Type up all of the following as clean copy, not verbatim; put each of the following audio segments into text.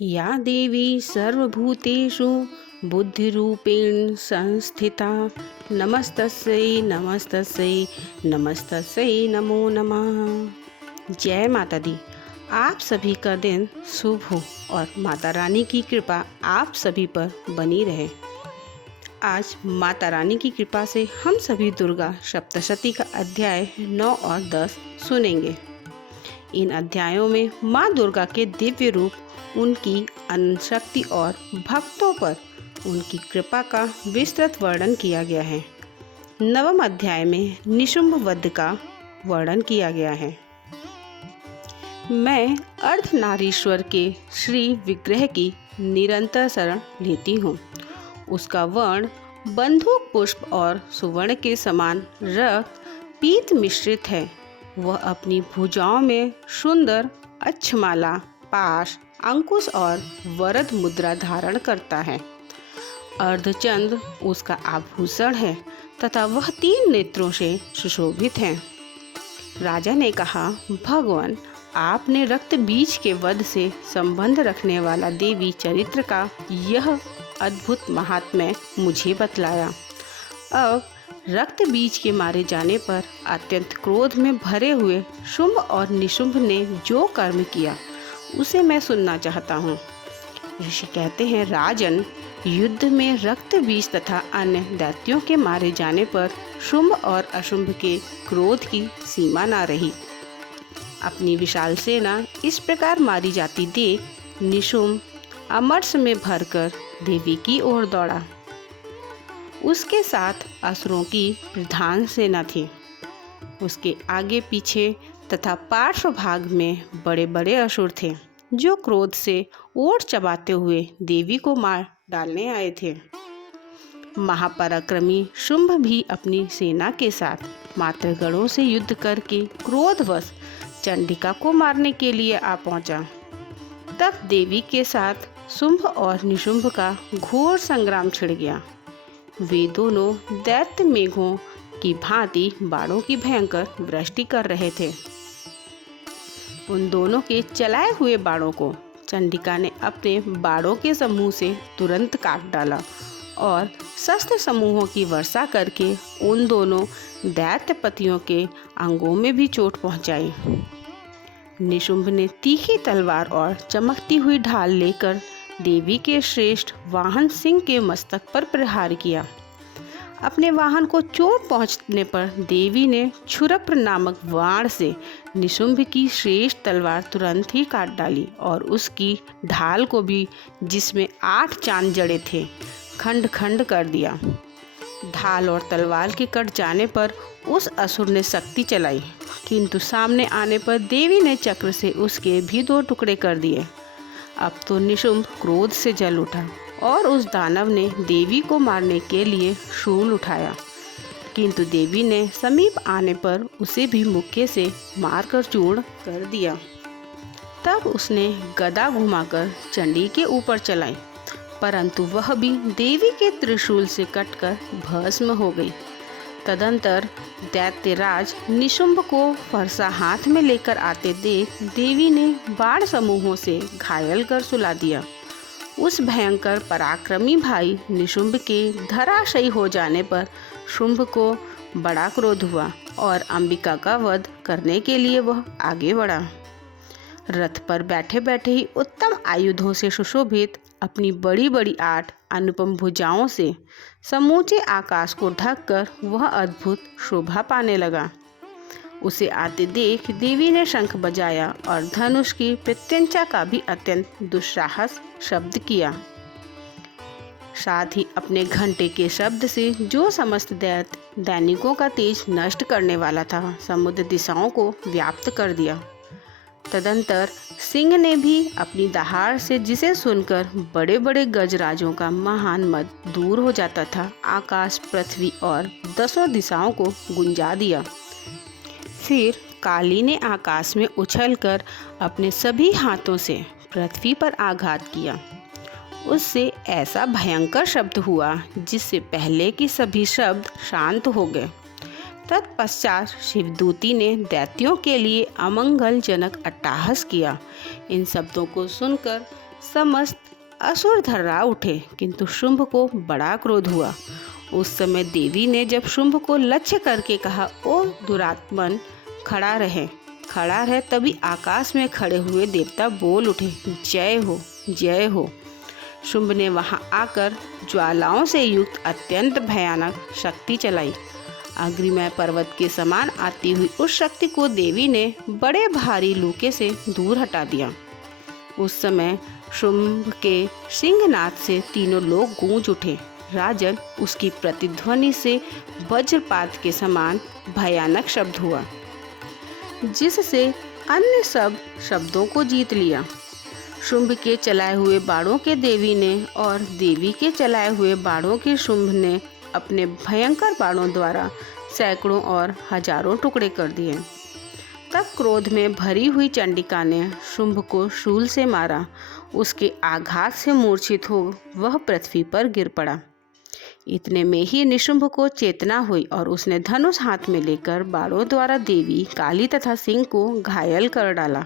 या देवी सर्वभूतेषु बुद्धिरूपेण संस्थिता नमस्तस्यै नमस्तस्यै नमस्तस्यै नमो नमः। जय माता दी। आप सभी का दिन शुभ हो और माता रानी की कृपा आप सभी पर बनी रहे। आज माता रानी की कृपा से हम सभी दुर्गा सप्तशती का अध्याय 9 और 10 सुनेंगे। इन अध्यायों में माँ दुर्गा के दिव्य रूप, उनकी अनंत शक्ति और भक्तों पर उनकी कृपा का विस्तृत वर्णन किया गया है। नवम अध्याय में निशुंभ वध का वर्णन किया गया है। मैं अर्धनारीश्वर के श्री विग्रह की निरंतर शरण लेती हूँ। उसका वर्ण बंदूक पुष्प और सुवर्ण के समान रक्त पीत मिश्रित है। वह अपनी भुजाओं में सुंदर अक्षमाला, पाश, अंकुश और वरद मुद्रा धारण करता है। अर्धचंद्र उसका आभूषण है तथा वह 3 नेत्रों से सुशोभित है। राजा ने कहा, भगवान, आपने रक्त बीज के वध से संबंध रखने वाला देवी चरित्र का यह अद्भुत महात्म्य मुझे बतलाया। अब रक्त बीज के मारे जाने पर अत्यंत क्रोध में भरे हुए शुंभ और निशुंभ ने जो कर्म किया उसे मैं सुनना चाहता हूँ। ऋषि कहते हैं, राजन, युद्ध में रक्त बीज तथा अन्य दैत्यों के मारे जाने पर शुंभ और अशुंभ के क्रोध की सीमा न रही। अपनी विशाल सेना इस प्रकार मारी जाती देख निशुंभ अमरस में भरकर देवी की ओर दौड़ा। उसके साथ असुरों की प्रधान सेना थी। उसके आगे पीछे तथा पार्श्व भाग में बड़े बड़े असुर थे, जो क्रोध से ओट चबाते हुए देवी को मार डालने आए थे। महापराक्रमी शुंभ भी अपनी सेना के साथ मातृगणों से युद्ध करके क्रोधवश चंडिका को मारने के लिए आ पहुंचा। तब देवी के साथ शुंभ और निशुंभ का घोर संग्राम छिड़ गया। वे दोनों दैत्य मेघों की भांति बाणों की भयंकर वृष्टि कर रहे थे। उन दोनों के चलाए हुए बाणों को चंडिका ने अपने बाणों के समूह से तुरंत काट डाला और शस्त्र समूहों की वर्षा करके उन दोनों दैत्यपतियों के अंगों में भी चोट पहुंचाई। निशुंभ ने तीखी तलवार और चमकती हुई ढाल लेकर देवी के श्रेष्ठ वाहन सिंह के मस्तक पर प्रहार किया। अपने वाहन को चोट पहुंचने पर देवी ने क्षुरप्र नामक बाण से निशुंभ की श्रेष्ठ तलवार तुरंत ही काट डाली और उसकी ढाल को भी, जिसमें 8 चांद जड़े थे, खंड खंड कर दिया। ढाल और तलवार के कट जाने पर उस असुर ने शक्ति चलाई, किंतु सामने आने पर देवी ने चक्र से उसके भी 2 टुकड़े कर दिए। अब तो निशुंभ क्रोध से जल उठा और उस दानव ने देवी को मारने के लिए शूल उठाया, किंतु देवी ने समीप आने पर उसे भी मुक्के से मारकर चूर्ण कर दिया। तब उसने गदा घुमाकर चंडी के ऊपर चलाई, परंतु वह भी देवी के त्रिशूल से कटकर भस्म हो गई। तदंतर दैत्यराज निशुंभ को फरसा हाथ में लेकर आते देख देवी ने बाण समूहों से घायल कर सुला दिया। उस भयंकर पराक्रमी भाई निशुंभ के धराशायी हो जाने पर शुंभ को बड़ा क्रोध हुआ और अंबिका का वध करने के लिए वह आगे बढ़ा। रथ पर बैठे बैठे ही उत्तम आयुधों से सुशोभित अपनी बड़ी बड़ी 8 अनुपम भुजाओं से समूचे आकाश को ढककर वह अद्भुत शोभा पाने लगा। उसे आते देख देवी ने शंख बजाया और धनुष की प्रत्यंचा का भी अत्यंत दुस्साहस शब्द किया। साथ ही अपने घंटे के शब्द से जो समस्त दैनिकों का तेज नष्ट करने वाला था, समुद्र दिशाओं को व्याप्त कर दिया। तदंतर सिंह ने भी अपनी दहाड़ से, जिसे सुनकर बड़े बड़े गजराजों का महान मद दूर हो जाता था, आकाश, पृथ्वी और 10 दिशाओं को गुंजा दिया। फिर काली ने आकाश में उछलकर अपने सभी हाथों से पृथ्वी पर आघात किया। उससे ऐसा भयंकर शब्द हुआ जिससे पहले के सभी शब्द शांत हो गए। तत्पश्चात शिवदूती ने दैत्यों के लिए अमंगलजनक अट्टहास किया। इन शब्दों को सुनकर समस्त असुर धर्रा उठे, किंतु शुंभ को बड़ा क्रोध हुआ। उस समय देवी ने जब शुंभ को लक्ष्य करके कहा, ओ दुरात्मन, खड़ा रहे, तभी आकाश में खड़े हुए देवता बोल उठे, जय हो, जय हो। शुंभ ने वहां आकर ज्वालाओं से युक्त अत्यंत भयानक शक्ति चलाई। अग्निमय पर्वत के समान आती हुई उस शक्ति को देवी ने बड़े भारी लूके से दूर हटा दिया। उस समय शुंभ के सिंहनाद से तीनों लोग गूंज उठे। राजन, उसकी प्रतिध्वनि से वज्रपात के समान भयानक शब्द हुआ, जिससे अन्य सब शब्दों को जीत लिया। शुंभ के चलाए हुए बाणों के देवी ने और देवी के चलाए हुए बाणों के शुंभ ने अपने भयंकर बाणों द्वारा सैकड़ों और हजारों टुकड़े कर दिए। तब क्रोध में भरी हुई चंडिका ने शुंभ को शूल से मारा। उसके आघात से मूर्छित हो वह पृथ्वी पर गिर पड़ा। इतने में ही निशुंभ को चेतना हुई और उसने धनुष हाथ में लेकर बाणों द्वारा देवी, काली तथा सिंह को घायल कर डाला।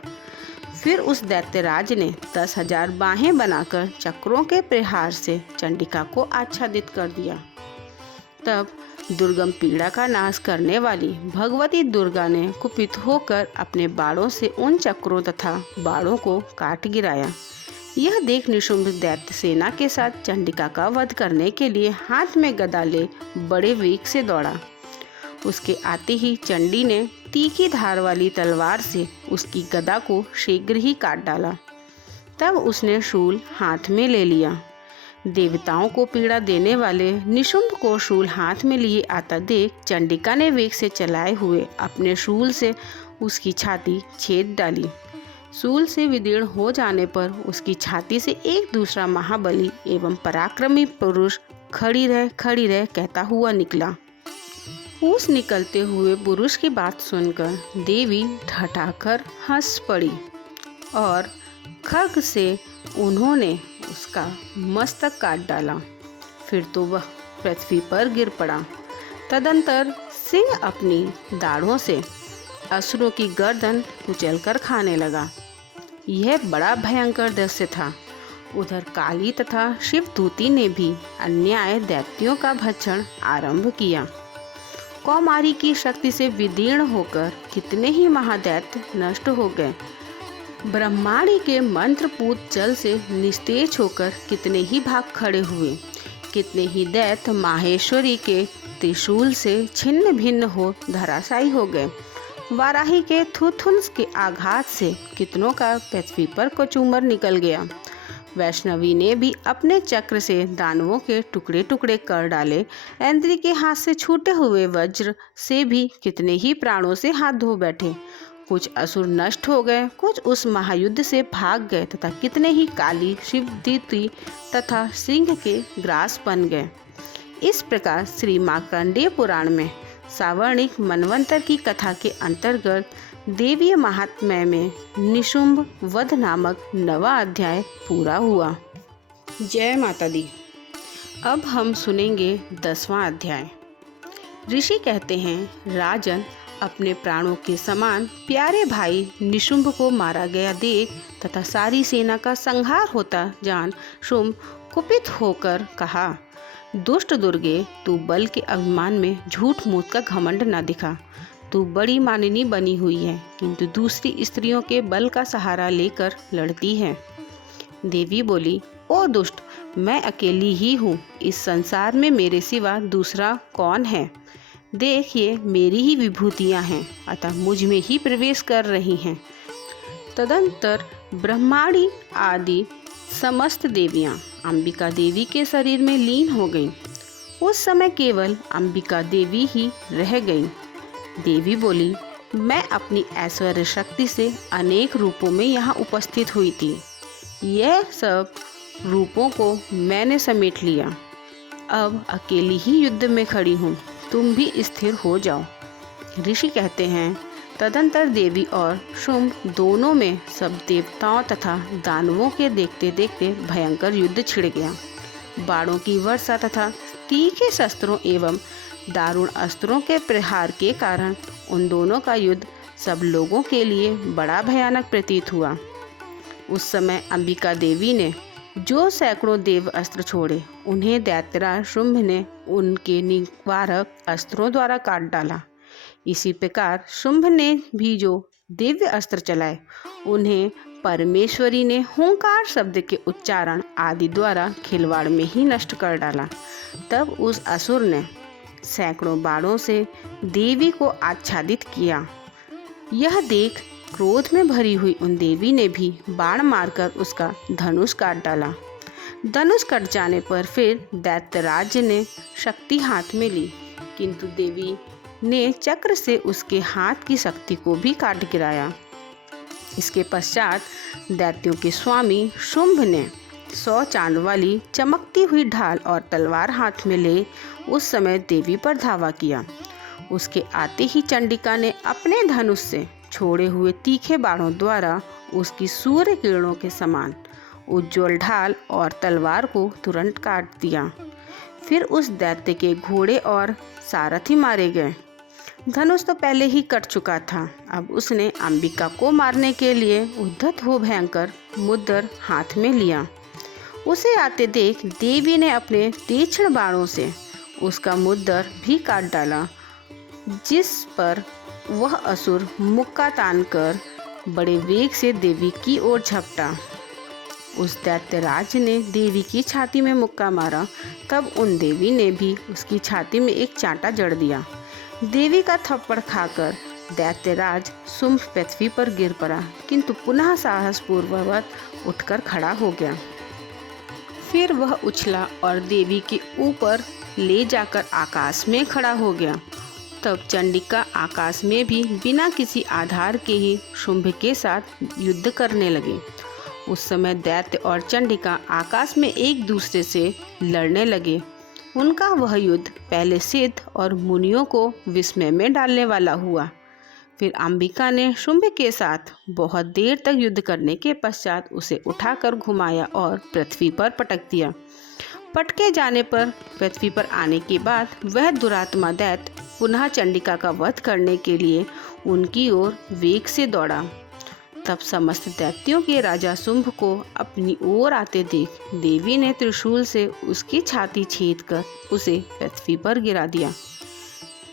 फिर उस दैत्यराज ने 10,000 बाहें बनाकर चक्रों के प्रहार से चंडिका को आच्छादित कर दिया। तब दुर्गम पीड़ा का नाश करने वाली भगवती दुर्गा ने कुपित होकर अपने बाणों से उन चक्रों तथा बाणों को काट गिराया। यह देख निशुंभ दैत्य सेना के साथ चंडिका का वध करने के लिए हाथ में गदा ले बड़े वेग से दौड़ा। उसके आते ही चंडी ने तीखी धार वाली तलवार से उसकी गदा को शीघ्र ही काट डाला। तब उसने शूल हाथ में ले लिया। देवताओं को पीड़ा देने वाले निशुंभ को शूल हाथ में लिए आता देख चंडिका ने वेग से चलाए हुए अपने शूल से उसकी छाती छेद डाली। शूल से विदीर्ण हो जाने पर उसकी छाती से एक दूसरा महाबली एवं पराक्रमी पुरुष खड़ी रह कहता हुआ निकला। उस निकलते हुए पुरुष की बात सुनकर देवी ठठाकर हंस पड़ी और खड्ग से उन्होंने उसका मस्तक काट डाला। फिर तो वह पृथ्वी पर गिर पड़ा। तदंतर सिंह अपनी दाढ़ों से असुरों की गर्दन कुचलकर खाने लगा। यह बड़ा भयंकर दृश्य था। उधर काली तथा शिवदूती ने भी अन्याय दैत्यों का भक्षण आरंभ किया। कौमारी की शक्ति से विदीर्ण होकर कितने ही महादैत्य नष्ट हो गए। ब्रह्माणी के मंत्रपूत जल से निस्तेज होकर कितने ही भाग खड़े हुए। कितने ही दैत्य माहेश्वरी के त्रिशूल से छिन्न भिन्न हो धराशायी हो गए। वाराही के थुथुन्स के आघात से कितनों का पृथ्वी पर कचूमर निकल गया। वैष्णवी ने भी अपने चक्र से दानवों के टुकड़े टुकड़े कर डाले। इंद्र के हाथ से छूटे हुए वज्र से भी कितने ही प्राणों से हाथ धो बैठे। कुछ असुर नष्ट हो गए, कुछ उस महायुद्ध से भाग गए तथा कितने ही काली, शिवदूती तथा सिंह के ग्रास बन गए। इस प्रकार श्री मार्कंडेय पुराण में सावर्णिक मनवंतर की कथा के अंतर्गत देवीय महात्म्य में निशुंभ वध नामक 9वां अध्याय पूरा हुआ। जय माता दी। अब हम सुनेंगे 10वां अध्याय। ऋषि कहते हैं, राजन, अपने प्राणों के समान प्यारे भाई निशुंभ को मारा गया देख तथा सारी सेना का संहार होता जान शुंभ कुपित होकर कहा, दुष्ट दुर्गे, तू बल के अभिमान में झूठ मूठ का घमंड न दिखा। तू बड़ी मानिनी बनी हुई है, किंतु दूसरी स्त्रियों के बल का सहारा लेकर लड़ती है। देवी बोली, ओ दुष्ट, मैं अकेली ही हूँ। इस संसार में मेरे सिवा दूसरा कौन है? देख, ये मेरी ही विभूतियाँ हैं, अतः मुझ में ही प्रवेश कर रही हैं। तदंतर ब्रह्माणी आदि समस्त देवियाँ अंबिका देवी के शरीर में लीन हो गईं। उस समय केवल अंबिका देवी ही रह गईं। देवी बोली, मैं अपनी ऐश्वर्य शक्ति से अनेक रूपों में यहाँ उपस्थित हुई थी। यह सब रूपों को मैंने समेट लिया। अब अकेली ही युद्ध में खड़ी हूँ, तुम भी स्थिर हो जाओ। ऋषि कहते हैं, तदंतर देवी और शुंभ दोनों में सब देवताओं तथा दानवों के देखते देखते भयंकर युद्ध छिड़ गया। बाणों की वर्षा तथा तीखे शस्त्रों एवं दारुण अस्त्रों के प्रहार के कारण उन दोनों का युद्ध सब लोगों के लिए बड़ा भयानक प्रतीत हुआ। उस समय अंबिका देवी ने जो सैकड़ों देव अस्त्र छोड़े, उन्हें दैत्यराज शुंभ ने उनके निवारक अस्त्रों द्वारा काट डाला। इसी प्रकार शुंभ ने भी जो दिव्य अस्त्र चलाए, उन्हें परमेश्वरी ने हुंकार शब्द के उच्चारण आदि द्वारा खिलवाड़ में ही नष्ट कर डाला। तब उस असुर ने सैकड़ों बाणों से देवी को आच्छादित किया। यह देख क्रोध में भरी हुई उन देवी ने भी बाण मारकर उसका धनुष काट डाला। धनुष कट जाने पर फिर दैत्यराज ने शक्ति हाथ में ली, किंतु देवी ने चक्र से उसके हाथ की शक्ति को भी काट गिराया। इसके पश्चात दैत्यों के स्वामी शुंभ ने 100 चांद वाली चमकती हुई ढाल और तलवार हाथ में ले उस समय देवी पर धावा किया। उसके आते ही चंडिका ने अपने धनुष से छोड़े हुए तीखे बाणों द्वारा उसकी सूर्य किरणों के समान उज्ज्वल ढाल और तलवार को तुरंत काट दिया। फिर उस दैत्य के घोड़े और सारथी मारे गए। धनुष तो पहले ही कट चुका था। अब उसने अंबिका को मारने के लिए उद्धत हो भयंकर मुद्र हाथ में लिया। उसे आते देख देवी ने अपने तीक्ष्ण बाणों से उसका मुद्र भी काट डाला, जिस पर वह असुर मुक्का तान कर बड़े वेग से देवी की ओर झपटा। उस दैत्यराज ने देवी की छाती में मुक्का मारा। तब उन देवी ने भी उसकी छाती में एक चांटा जड़ दिया। देवी का थप्पड़ खाकर दैत्यराज शुंभ पृथ्वी पर गिर पड़ा, किंतु पुनः साहसपूर्वक उठकर खड़ा हो गया। फिर वह उछला और देवी के ऊपर ले जाकर आकाश में खड़ा हो गया। तब चंडिका आकाश में भी बिना किसी आधार के ही शुंभ के साथ युद्ध करने लगे। उस समय दैत्य और चंडिका आकाश में एक दूसरे से लड़ने लगे। उनका वह युद्ध पहले सिद्ध और मुनियों को विस्मय में डालने वाला हुआ। फिर अंबिका ने शुंभ के साथ बहुत देर तक युद्ध करने के पश्चात उसे उठाकर घुमाया और पृथ्वी पर पटक दिया। पटके जाने पर पृथ्वी पर आने के बाद वह दुरात्मा दैत्य पुनः चंडिका का वध करने के लिए उनकी ओर वेग से दौड़ा। तब समस्त दैत्यों के राजा शुंभ को अपनी ओर आते देख देवी ने त्रिशूल से उसकी छाती छेद कर उसे पृथ्वी पर गिरा दिया।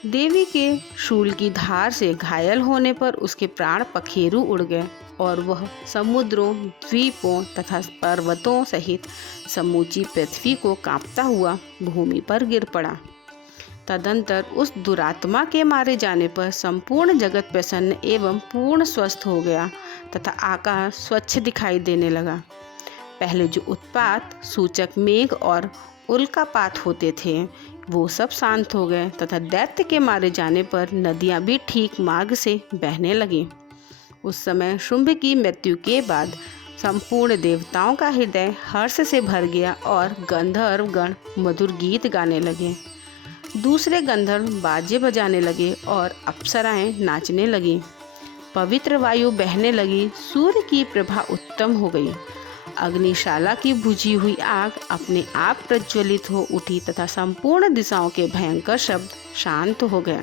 देवी के शूल की धार से घायल होने पर उसके प्राण पखेरु उड़ गए और वह समुद्रों, द्वीपों तथा पर्वतों सहित समूची पृथ्वी को कांपता हुआ भूमि पर गिर पड़ा। तदंतर उस दुरात्मा के मारे जाने पर संपूर्ण जगत प्रसन्न एवं पूर्ण स्वस्थ हो गया तथा आकाश स्वच्छ दिखाई देने लगा। पहले जो उत्पात सूचक मेघ और उल्कापात होते थे, वो सब शांत हो गए तथा दैत्य के मारे जाने पर नदियां भी ठीक मार्ग से बहने लगीं। उस समय शुंभ की मृत्यु के बाद संपूर्ण देवताओं का हृदय हर्ष से भर गया और गंधर्व गण मधुर गीत गाने लगे। दूसरे गंधर्व बाजे बजाने लगे और अप्सराएं नाचने लगीं। पवित्र वायु बहने लगी। सूर्य की प्रभा उत्तम हो गई। अग्निशाला की बुझी हुई आग अपने आप प्रज्वलित हो उठी तथा संपूर्ण दिशाओं के भयंकर शब्द शांत हो गए।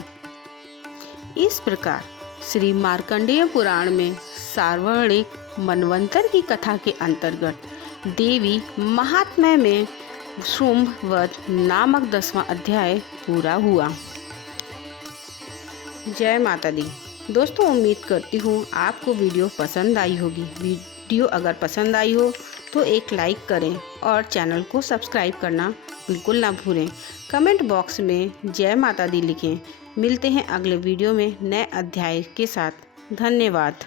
इस प्रकार श्री मार्कंडेय पुराण में सार्वजनिक मनवंतर की कथा के अंतर्गत देवी महात्म्य में शुंभ वध नामक 10वां अध्याय पूरा हुआ। जय माता दी। दोस्तों, उम्मीद करती हूँ आपको वीडियो पसंद आई होगी। वीडियो अगर पसंद आई हो तो एक लाइक करें और चैनल को सब्सक्राइब करना बिल्कुल ना भूलें। कमेंट बॉक्स में जय माता दी लिखें। मिलते हैं अगले वीडियो में नए अध्याय के साथ। धन्यवाद।